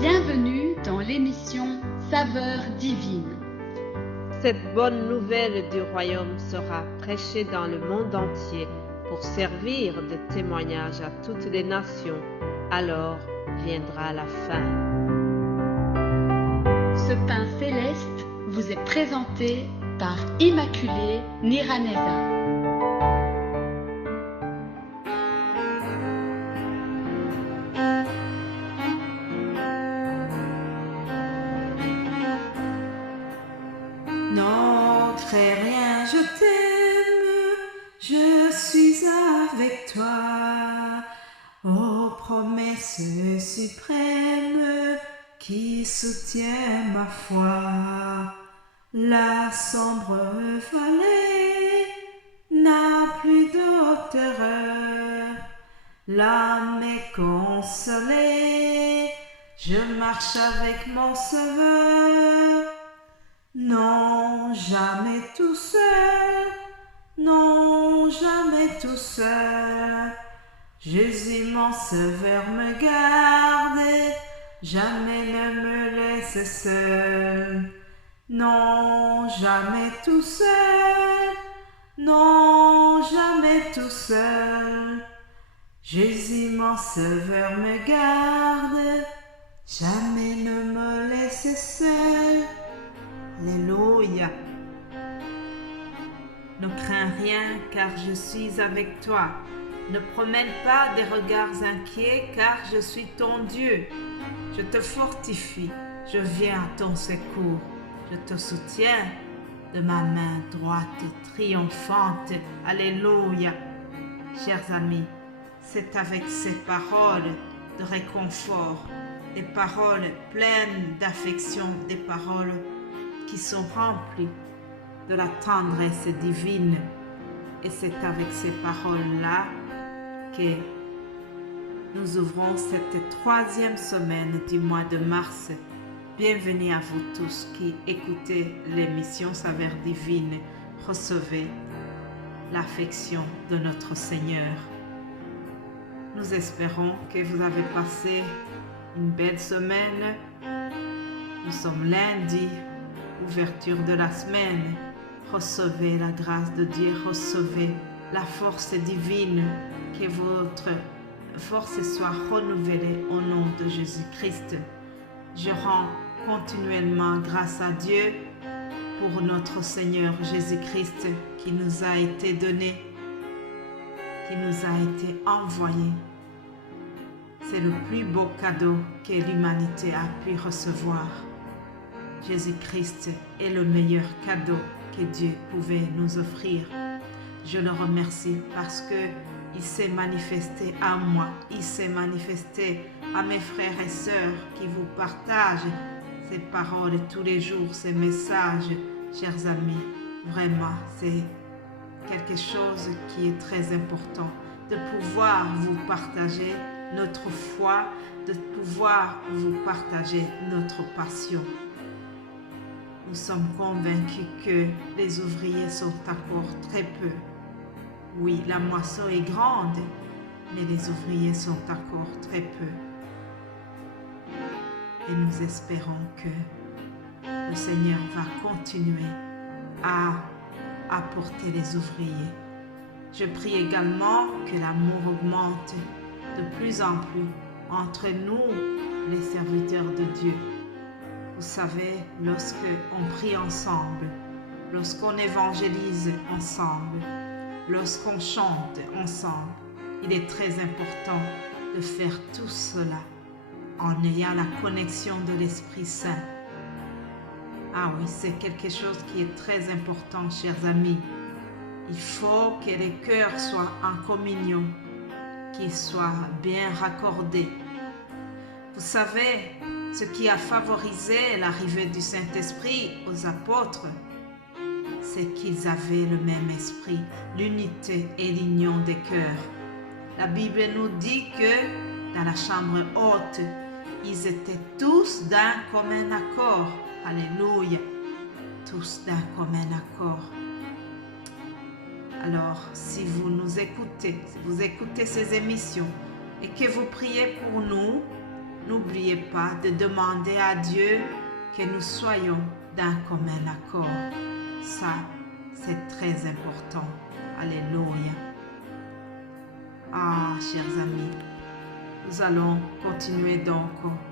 Bienvenue dans l'émission Saveurs divines. Cette bonne nouvelle du royaume sera prêchée dans le monde entier pour servir de témoignage à toutes les nations. Alors viendra la fin. Ce pain céleste vous est présenté par Immaculée Niraneza. Non, crée rien, je t'aime, je suis avec toi. Ô promesse suprême qui soutient ma foi. La sombre vallée n'a plus de terreur. L'âme est consolée, je marche avec mon Sauveur. Non, jamais tout seul, non, jamais tout seul. Jésus mon Sauveur me garde, jamais ne me laisse seul. Non, jamais tout seul, non, jamais tout seul. Jésus mon Sauveur me garde, jamais ne me laisse seul. Alléluia. Ne crains rien car je suis avec toi. Ne promène pas des regards inquiets car je suis ton Dieu. Je te fortifie, je viens à ton secours. Je te soutiens de ma main droite triomphante. Alléluia. Chers amis, c'est avec ces paroles de réconfort, des paroles pleines d'affection, des paroles qui sont remplies de la tendresse divine. Et c'est avec ces paroles-là que nous ouvrons cette troisième semaine du mois de mars. Bienvenue à vous tous qui écoutez l'émission Saveurs divines. Recevez l'affection de notre Seigneur. Nous espérons que vous avez passé une belle semaine. Nous sommes lundi, ouverture de la semaine. Recevez la grâce de Dieu, recevez la force divine, que votre force soit renouvelée au nom de Jésus-Christ. Je rends continuellement grâce à Dieu pour notre Seigneur Jésus-Christ qui nous a été donné, qui nous a été envoyé. C'est le plus beau cadeau que l'humanité a pu recevoir. Jésus-Christ est le meilleur cadeau que Dieu pouvait nous offrir. Je le remercie parce que il s'est manifesté à moi, il s'est manifesté à mes frères et sœurs qui vous partagent ces paroles tous les jours, ces messages, chers amis. Vraiment, c'est quelque chose qui est très important, de pouvoir vous partager notre foi, de pouvoir vous partager notre passion. Nous sommes convaincus que les ouvriers sont encore très peu. Oui, la moisson est grande, mais les ouvriers sont encore très peu. Et nous espérons que le Seigneur va continuer à apporter les ouvriers. Je prie également que l'amour augmente de plus en plus entre nous, les serviteurs de Dieu. Vous savez, lorsque on prie ensemble, lorsqu'on évangélise ensemble, lorsqu'on chante ensemble, il est très important de faire tout cela en ayant la connexion de l'Esprit Saint. Ah oui, c'est quelque chose qui est très important, chers amis. Il faut que les cœurs soient en communion, qu'ils soient bien raccordés. Vous savez, ce qui a favorisé l'arrivée du Saint-Esprit aux apôtres, c'est qu'ils avaient le même esprit, l'unité et l'union des cœurs. La Bible nous dit que dans la chambre haute, ils étaient tous d'un commun accord. Alléluia. Tous d'un commun accord. Alors, si vous nous écoutez, si vous écoutez ces émissions et que vous priez pour nous, n'oubliez pas de demander à Dieu que nous soyons d'un commun accord. Ça, c'est très important. Alléluia. Ah, chers amis, nous allons continuer donc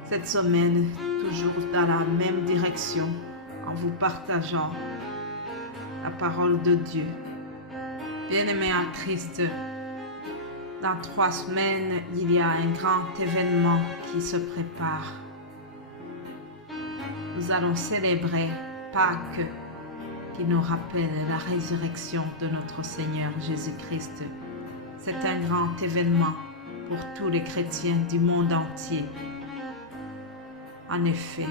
cette semaine toujours dans la même direction en vous partageant la parole de Dieu. Bien-aimés en Christ, dans 3 semaines, il y a un grand événement qui se prépare. Nous allons célébrer Pâques qui nous rappelle la résurrection de notre Seigneur Jésus-Christ. C'est un grand événement pour tous les chrétiens du monde entier. En effet,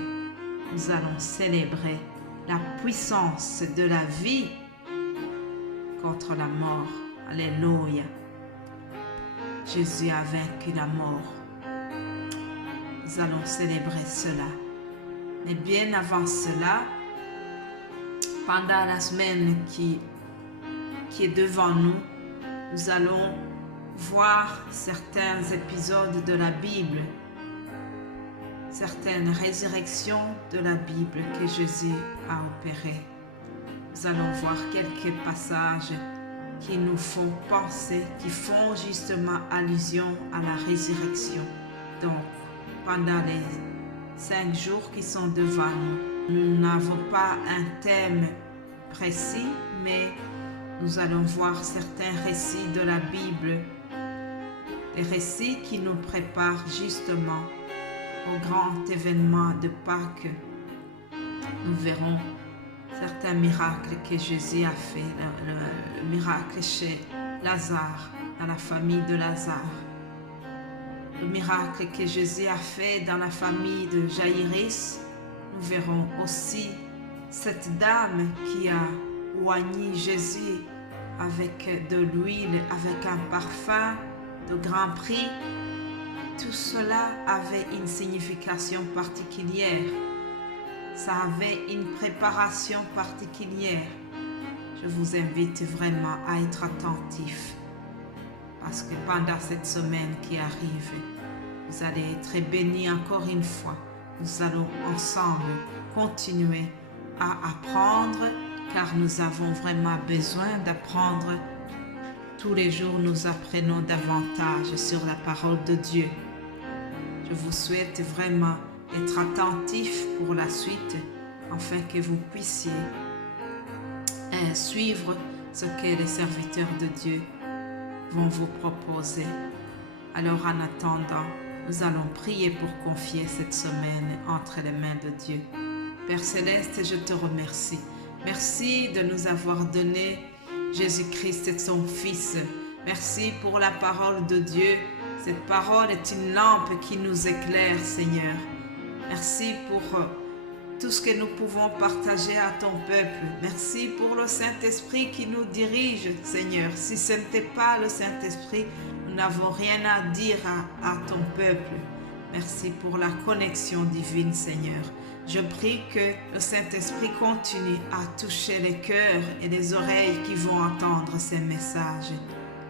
nous allons célébrer la puissance de la vie contre la mort. Alléluia. Jésus a vaincu la mort. Nous allons célébrer cela. Mais bien avant cela, pendant la semaine qui est devant nous, nous allons voir certains épisodes de la Bible, certaines résurrections de la Bible que Jésus a opérées. Nous allons voir quelques passages qui nous font penser, qui font justement allusion à la résurrection. Donc, pendant les 5 jours qui sont devant nous, nous n'avons pas un thème précis, mais nous allons voir certains récits de la Bible, des récits qui nous préparent justement au grand événement de Pâques. Nous verrons certains miracles que Jésus a fait, le miracle chez Lazare, dans la famille de Lazare, le miracle que Jésus a fait dans la famille de Jaïrus. Nous verrons aussi cette dame qui a oigné Jésus avec de l'huile, avec un parfum de grand prix. Tout cela avait une signification particulière. Ça avait une préparation particulière. Je vous invite vraiment à être attentifs parce que pendant cette semaine qui arrive, vous allez être bénis encore une fois. Nous allons ensemble continuer à apprendre car nous avons vraiment besoin d'apprendre. Tous les jours, nous apprenons davantage sur la parole de Dieu. Je vous souhaite vraiment être attentif pour la suite afin que vous puissiez suivre ce que les serviteurs de Dieu vont vous proposer. Alors en attendant, nous allons prier pour confier cette semaine entre les mains de Dieu. Père Céleste, je te remercie. Merci de nous avoir donné Jésus-Christ, son Fils. Merci pour la parole de Dieu. Cette parole est une lampe qui nous éclaire, Seigneur. Merci pour tout ce que nous pouvons partager à ton peuple. Merci pour le Saint-Esprit qui nous dirige, Seigneur. Si ce n'était pas le Saint-Esprit, nous n'avons rien à dire à ton peuple. Merci pour la connexion divine, Seigneur. Je prie que le Saint-Esprit continue à toucher les cœurs et les oreilles qui vont entendre ces messages,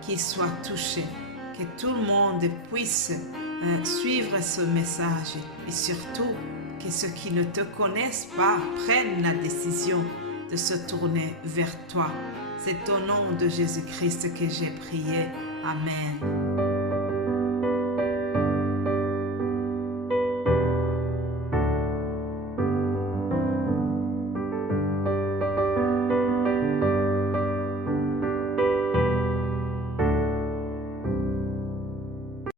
qu'ils soient touchés, que tout le monde puisse suivre ce message et surtout que ceux qui ne te connaissent pas prennent la décision de se tourner vers toi. C'est au nom de Jésus-Christ que j'ai prié. Amen.